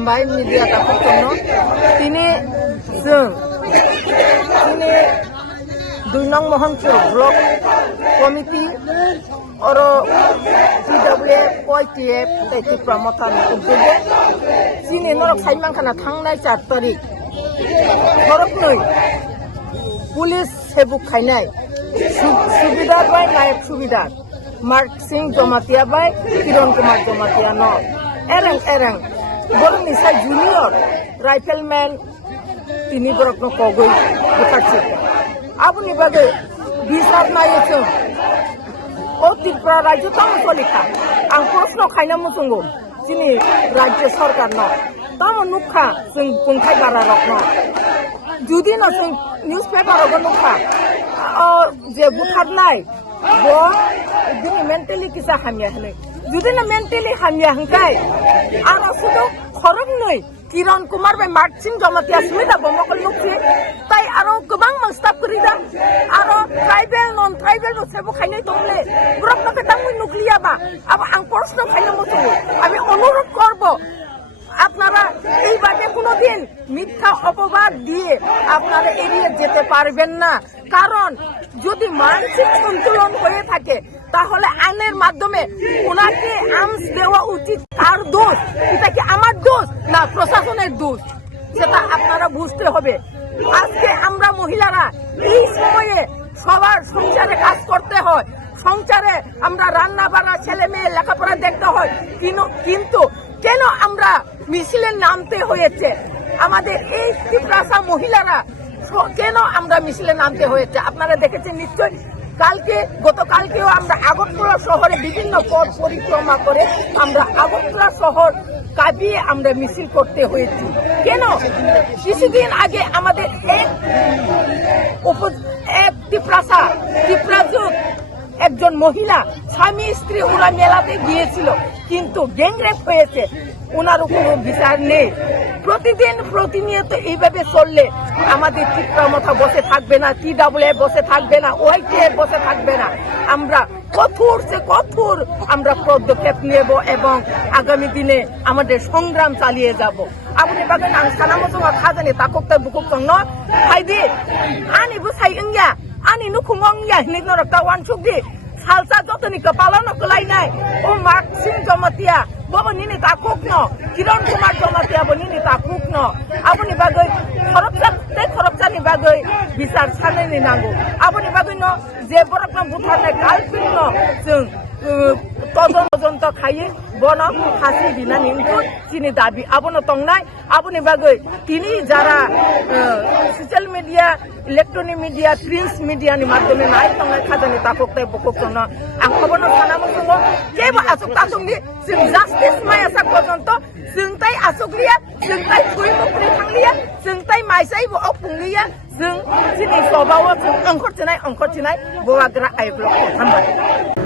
हामबाय मीडिया दाखोनो तिनी तिनी 2 नং महनपुर ब्लक कमिटी और PWF YTF तैति प्रमोथन उद्योगे चीनी नरक साइमानखाना थांनाय 4 तारिख थरकनै पुलिस सेबुक खायनाय सुबिदा बाय नायक सुबिदा मार्क सिंह जमातिया बाय किरण कुमार जमातिया न एरंग बरनि सा जूनियर राइफलमैन तिनी बरकनो कगै बुथारसे आबुनि बागै बिसार नायचों ओ त्रिपुरा राज्य तमसलिखा आं प्रश्न खायना मुसुंगो जिनि राज्य सरकार न तम नुखा जों बुंथाय बारा रखनो जुदि न जों न्यूज पेपर नुखा जे बुथारनाय बो दिनि मेन्टेलि किसा हामिया हनै जुदि न मेन्टेलि हामिया हंखाय आरो सुदो खरं नै किरण कुमार बाय मार्क सिंह जमातिया सुमिदा बमकल नुखि ताई आरो गोबां मानसिता करिदा आरो ट्राइबेल नन ट्राइबेल नो सेबो खायनै दंले ब्रक नके तांगुइ नुक्लियाबा अब आं प्रश्न खायनो मुसुंगो आमी अनुरोध करब আপনারা এইভাবে কোনোদিন মিথ্যা অপবাদ দিয়ে আপনারা এড়িয়ে যেতে পারবেন না কারণ যদি মানসিক সন্তুলন হয়ে থাকে তাহলে আইনের মাধ্যমে ওনাকে আর্মস দেওয়া উচিত কার দোষ এটা কি আমার দোষ না প্রশাসনের দোষ সেটা আপনারা বুঝতে হবে আজকে আমরা মহিলারা এই সময়ে সবার সংসারে কাজ করতে হয় সংসারে আমরা রান্না বান্না ছেলে মেয়ে লেখাপড়া দেখতে হয় কিন্তু কেন আমরা মিছিলে নামতে হয়েছে আমাদের এই ত্রিপুরা মহিলারা কেন আমরা মিছিলে নামতে হয়েছে আপনারা দেখেছেন নিশ্চয় গতকালকেও আমরা আগরতলা শহরে বিভিন্ন পথ পরিক্রমা করে আমরা আগরতলা শহর কাঁপিয়ে আমরা মিছিল করতে হয়েছে কেন কিছুদিন আগে আমাদের এক ত্রিপুরাজুত একজন মহিলা স্বামী স্ত্রী ওরা মেলাতে গিয়েছিল কিন্তু গ্যাংরেপ হয়েছে ওনার কোনো বিচার নেই প্রতিনিয়ত এইভাবে চললে আমাদের ত্রিপুরা মাথা বসে থাকবে না TWF বসে থাকবে না YTF বসে থাকবে না আমরা কঠোর আমরা পদক্ষেপ নেব এবং আগামী দিনে আমাদের সংগ্রাম চালিয়ে যাব আপনি বাগান আং সানামসঙ্গা খাজানি তাককতা বুকুকং ন হাইদি আনি বুসাই ইংয়া आनी नुखुमंग या हिनिक नरकता वानसुगदि सालसा जतनि कपालन कलाइनाय ओ मार्क सिंह जमातिया बबो निनि ताकुक न किरण कुमार जमातिया बो निनि ताकुक न आबुनि बागै खरबसानि बागै बिचार सानैनि नांगौ आबुनि बागै न जे बरकना बुथारनाय कालपिन न जों तदন্ত खायो बन फासि बिनानै जिनि दाबि आबनो तंनाय आबुनि बागै तिनि जारा social media electronic media print मिडियानि माध्यमे नाय तंनाय खाजानि ताककताय बककन आं खबरनो सानामसुंगो जेबो आसुक तासुंनि जों जास्टिस मायासा पर्यन्त जोंताय आसुकलिया जोंताय थुइमुक्रि थांलिया जोंताय माइसाइबो अपुंलिया जों जिनि सबावो जों अंखरथिनाय बवाग्रा आइब्लक थांबाय